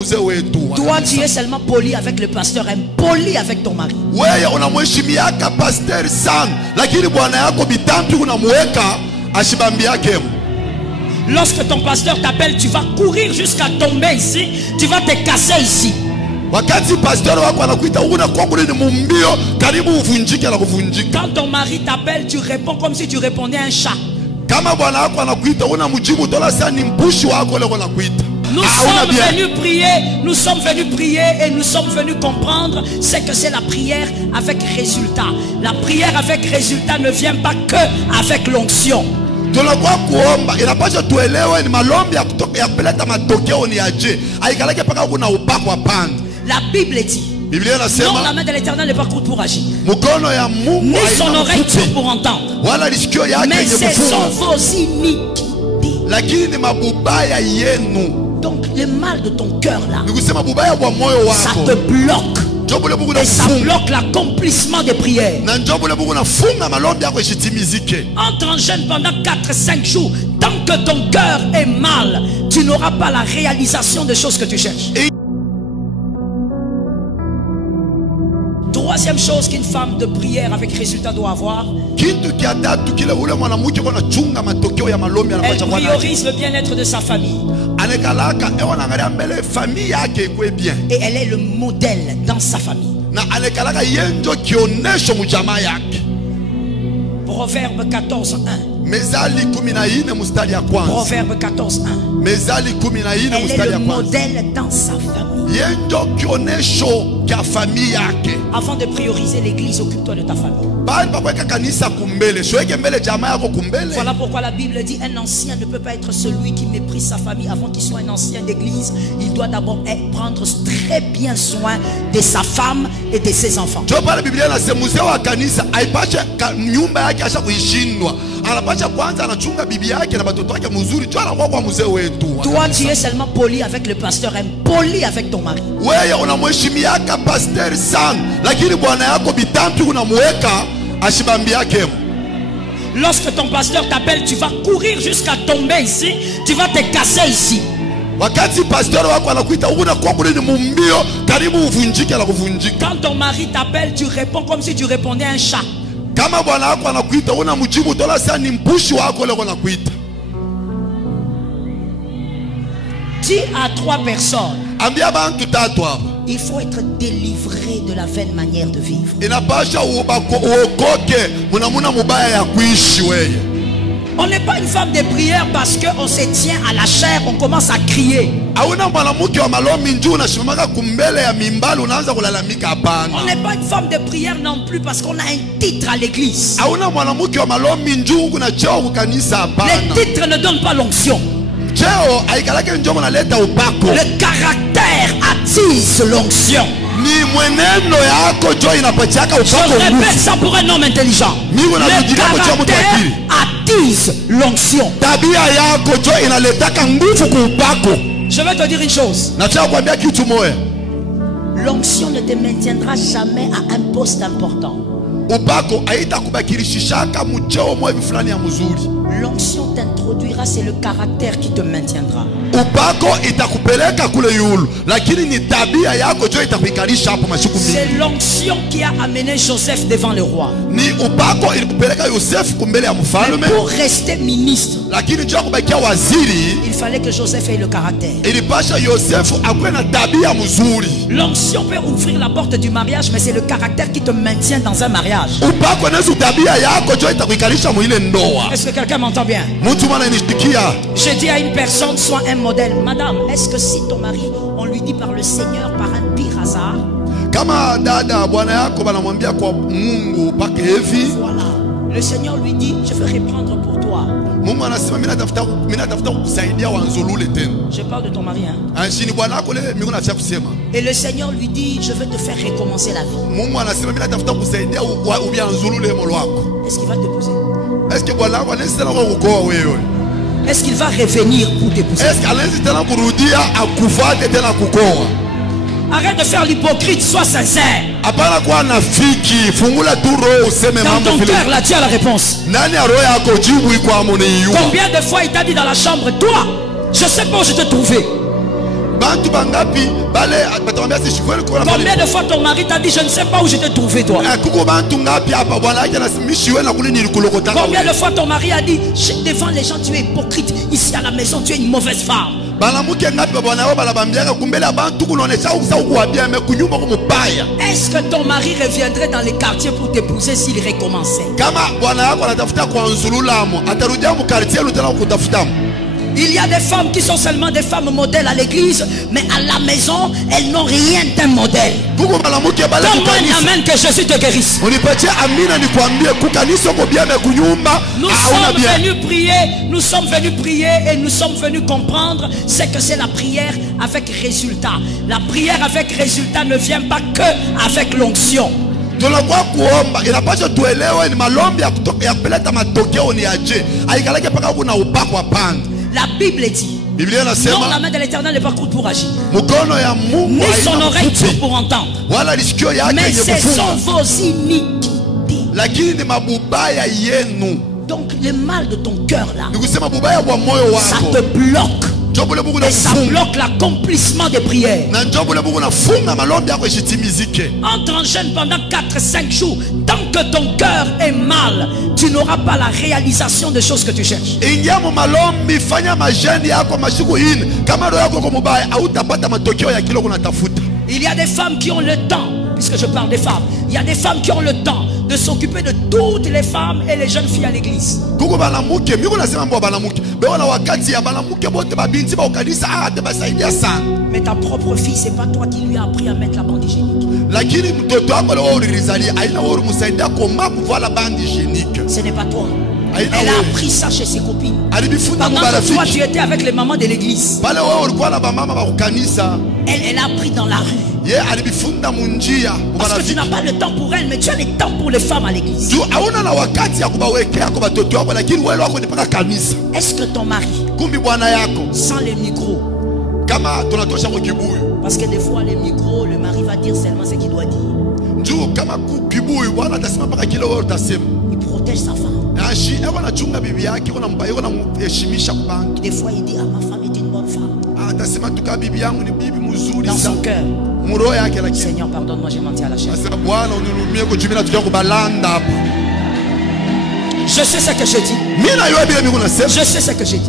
Toi, tu es seulement poli avec le pasteur, impoli avec ton mari. Lorsque ton pasteur t'appelle, tu vas courir jusqu'à tomber ici, tu vas te casser ici. Quand ton mari t'appelle, tu réponds comme si tu répondais à un chat. Nous sommes venus prier et nous sommes venus comprendre ce que c'est la prière avec résultat. La prière avec résultat ne vient pas que avec l'onction. La Bible dit, non, la main de l'Éternel n'est pas courte pour agir, ni son oreille courte pour entendre, mais ce sont vos iniquités. Donc le mal de ton cœur là, ça te bloque. Et ça bloque l'accomplissement des prières. Entre en jeûne pendant 4-5 jours. Tant que ton cœur est mal, tu n'auras pas la réalisation des choses que tu cherches. Troisième chose qu'une femme de prière avec résultat doit avoir, elle priorise le bien-être de sa famille. Et elle est le modèle dans sa famille. Proverbe 14:1. Proverbe 14:1. Elle est le modèle dans sa famille. Avant de prioriser l'église, occupe-toi de ta famille. Voilà pourquoi la Bible dit un ancien ne peut pas être celui qui méprise sa famille. Avant qu'il soit un ancien d'église, il doit d'abord prendre très bien soin de sa femme et de ses enfants. Toi, tu es seulement poli avec le pasteur, impoli avec ton mari. Lorsque ton pasteur t'appelle, tu vas courir jusqu'à tomber ici, tu vas te casser ici. Quand ton mari t'appelle, tu réponds comme si tu répondais à un chat. Dis à 3 personnes, il faut être délivré de la vaine manière de vivre. On n'est pas une femme de prière parce qu'on se tient à la chair, on commence à crier. On n'est pas une femme de prière non plus parce qu'on a un titre à l'église. Les titres ne donnent pas l'onction. Le caractère attise l'onction. Je répète ça pour un homme intelligent. Le caractère attise l'onction. Je vais te dire une chose. L'onction ne te maintiendra jamais à un poste important. L'onction t'introduira, c'est le caractère qui te maintiendra. C'est l'onction qui a amené Joseph devant le roi. Mais pour rester ministre, il fallait que Joseph ait le caractère. L'onction peut ouvrir la porte du mariage, mais c'est le caractère qui te maintient dans un mariage. Est-ce que quelqu'un m'entend bien? Je dis à une personne, sois un modèle. Madame, est-ce que si ton mari, on lui dit par le Seigneur, par un pire hasard, voilà, le Seigneur lui dit, je veux reprendre pour toi. Je parle de ton mari, hein? Et le Seigneur lui dit, je veux te faire recommencer la vie. Est-ce qu'il va t'épouser? Est-ce qu'il va revenir pour t'épouser? Arrête de faire l'hypocrite, sois sincère. Dans ton cœur, là, tu as la réponse. Combien de fois il t'a dit dans la chambre, toi, je sais pas où je te trouvais. Combien de fois ton mari t'a dit je ne sais pas où je t'ai trouvé toi? Combien de fois ton mari a dit devant les gens tu es hypocrite, ici à la maison tu es une mauvaise femme? Est-ce que ton mari reviendrait dans les quartiers pour t'épouser s'il recommençait? Il y a des femmes qui sont seulement des femmes modèles à l'église, mais à la maison, elles n'ont rien d'un modèle. Donne-moi un amen que Jésus te guérisse. Nous sommes venus prier et nous sommes venus comprendre ce que c'est la prière avec résultat. La prière avec résultat ne vient pas que avec l'onction. La Bible dit, non, la main de l'Éternel n'est pas courte pour agir, ni son oreille courte pour entendre, mais ce sont vos iniquités. Donc le mal de ton cœur là, ça te bloque. Et ça bloque l'accomplissement des prières. Entre en jeûne pendant 4-5 jours. Tant que ton cœur est mal, tu n'auras pas la réalisation des choses que tu cherches. Il y a des femmes qui ont le temps, puisque je parle des femmes, il y a des femmes qui ont le temps de s'occuper de toutes les femmes et les jeunes filles à l'église. Mais ta propre fille, c'est pas toi qui lui as appris à mettre la bande hygiénique. Ce n'est pas toi. Elle a appris ça chez ses copines. Pendant que toi tu étais avec les mamans de l'église, elle a appris dans la rue. Parce que tu n'as pas le temps pour elle, mais tu as le temps pour les femmes à l'église. Est-ce que ton mari, sans les micros, parce que des fois les micros, le mari va dire seulement ce qu'il doit dire, il protège sa femme. Des fois il dit ah, ma femme est une bonne femme. Dans son cœur, Seigneur pardonne-moi, j'ai menti à la chair. Je sais ce que je dis. Je sais ce que j'ai dit.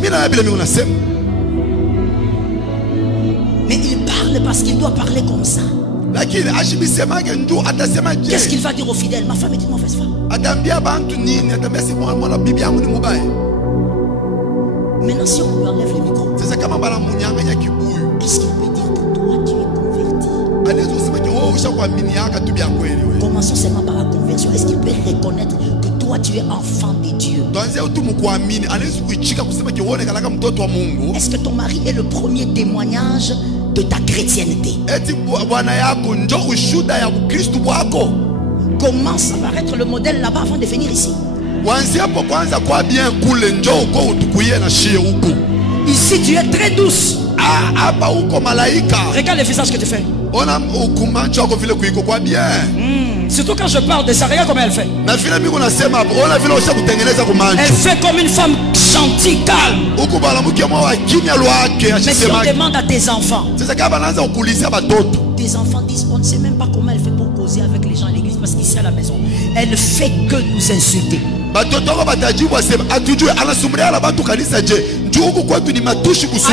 Mais il parle parce qu'il doit parler comme ça. Qu'est-ce qu'il va dire aux fidèles? Ma femme est une mauvaise femme. Maintenant si on lui enlève le micro, est-ce qu'il peut dire que toi tu es converti? Commençons seulement par la conversion. Est-ce qu'il peut reconnaître que toi tu es enfant de Dieu? Est-ce que ton mari est le premier témoignage de ta chrétienté? Commence par être le modèle là-bas avant de venir ici. Ici tu es très douce. Regarde le visage que tu fais. Surtout quand je parle de ça, regarde comment elle fait. Elle fait comme une femme gentille, calme. Mais si on demande à tes enfants, tes enfants disent on ne sait même pas comment elle fait pour causer avec les gens à l'église, parce qu'ici à la maison elle ne fait que nous insulter. À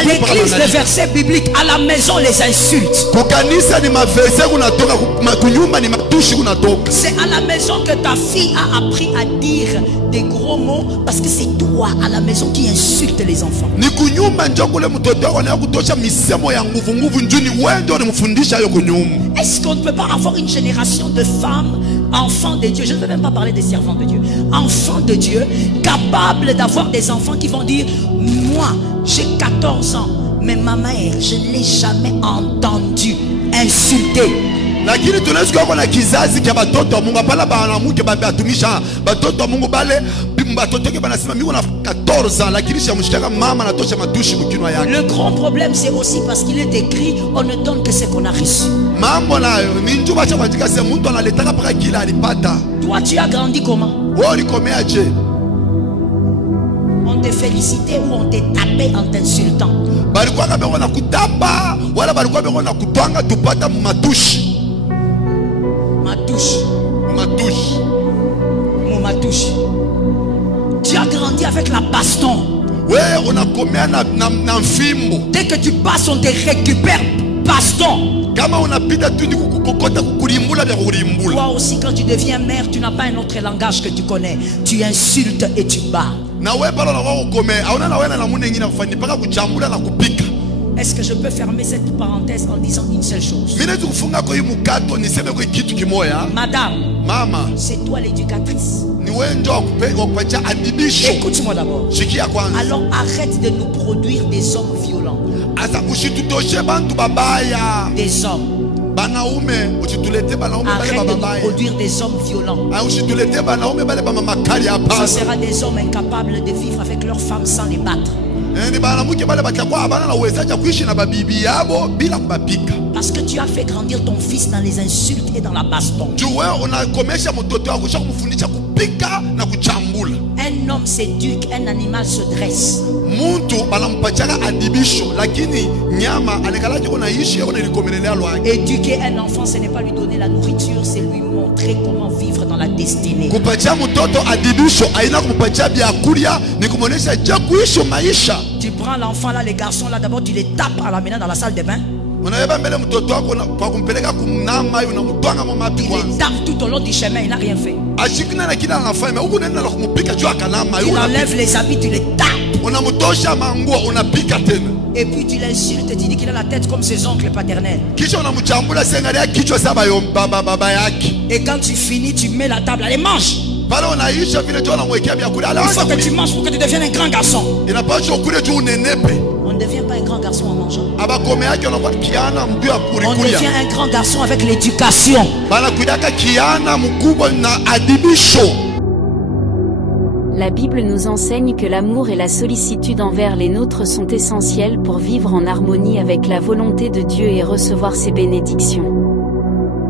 l'église, les versets bibliques, à la maison, les insultes. C'est à la maison que ta fille a appris à dire des gros mots, parce que c'est toi à la maison qui insulte les enfants. Est-ce qu'on ne peut pas avoir une génération de femmes, enfants de Dieu? Je ne veux même pas parler des servants de Dieu. Enfants de Dieu, capables d'avoir des enfants qui vont dire moi, j'ai 14 ans, mais ma mère, je ne l'ai jamais entendu insulter. Le grand problème, c'est aussi parce qu'il est écrit on ne donne que ce qu'on a reçu. Toi tu as grandi comment? On on te félicitait ou on te tapait en t'insultant. Matouche. Tu as grandi avec la baston. Dès que tu passes, on te récupère baston. Toi aussi, quand tu deviens mère, tu n'as pas un autre langage que tu connais. Tu insultes et tu bats. Est-ce que je peux fermer cette parenthèse en disant une seule chose? Madame, c'est toi l'éducatrice. Écoute-moi d'abord. Alors arrête de nous produire des hommes violents. Des hommes. Arrête de nous produire des hommes violents. Ce sera des hommes incapables de vivre avec leurs femmes sans les battre. Parce que tu as fait grandir ton fils dans les insultes et dans la baston. Un homme s'éduque, un animal se dresse. Éduquer un enfant, ce n'est pas lui donner la nourriture, c'est lui montrer comment vivre dans la destinée. Tu prends l'enfant là, les garçons là, d'abord tu les tapes en l'amenant dans la salle de bain. Tu les tapes tout au long du chemin, il n'a rien fait. Tu enlèves les habits, tu les tapes. Et puis tu l'insultes, tu dis qu'il a la tête comme ses oncles paternels. Et quand tu finis, tu mets la table, allez mange. Il faut que tu manges pour que tu deviennes un grand garçon. On ne devient pas un grand garçon en mangeant. On devient un grand garçon avec l'éducation. La Bible nous enseigne que l'amour et la sollicitude envers les nôtres sont essentiels pour vivre en harmonie avec la volonté de Dieu et recevoir ses bénédictions.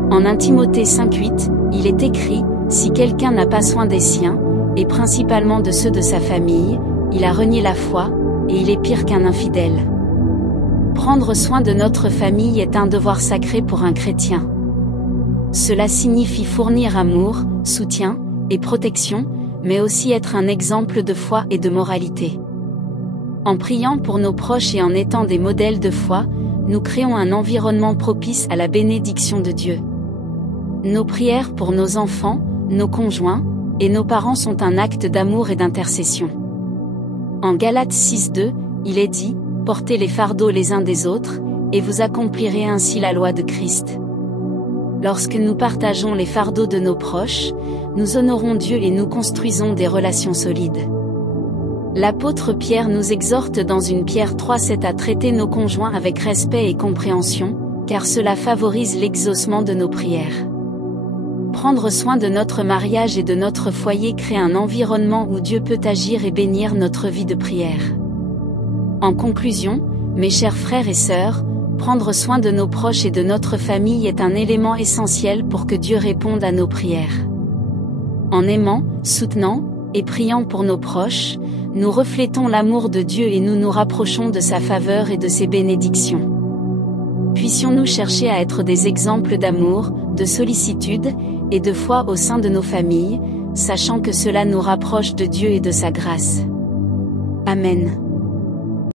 En 1 Timothée 5:8, il est écrit: si quelqu'un n'a pas soin des siens, et principalement de ceux de sa famille, il a renié la foi, et il est pire qu'un infidèle. Prendre soin de notre famille est un devoir sacré pour un chrétien. Cela signifie fournir amour, soutien et protection, mais aussi être un exemple de foi et de moralité. En priant pour nos proches et en étant des modèles de foi, nous créons un environnement propice à la bénédiction de Dieu. Nos prières pour nos enfants, nos conjoints et nos parents sont un acte d'amour et d'intercession. En Galates 6:2, il est dit: portez les fardeaux les uns des autres, et vous accomplirez ainsi la loi de Christ. Lorsque nous partageons les fardeaux de nos proches, nous honorons Dieu et nous construisons des relations solides. L'apôtre Pierre nous exhorte dans 1 Pierre 3:7 à traiter nos conjoints avec respect et compréhension, car cela favorise l'exaucement de nos prières. Prendre soin de notre mariage et de notre foyer crée un environnement où Dieu peut agir et bénir notre vie de prière. En conclusion, mes chers frères et sœurs, prendre soin de nos proches et de notre famille est un élément essentiel pour que Dieu réponde à nos prières. En aimant, soutenant et priant pour nos proches, nous reflétons l'amour de Dieu et nous nous rapprochons de sa faveur et de ses bénédictions. Puissions-nous chercher à être des exemples d'amour, de sollicitude et de foi au sein de nos familles, sachant que cela nous rapproche de Dieu et de sa grâce. Amen.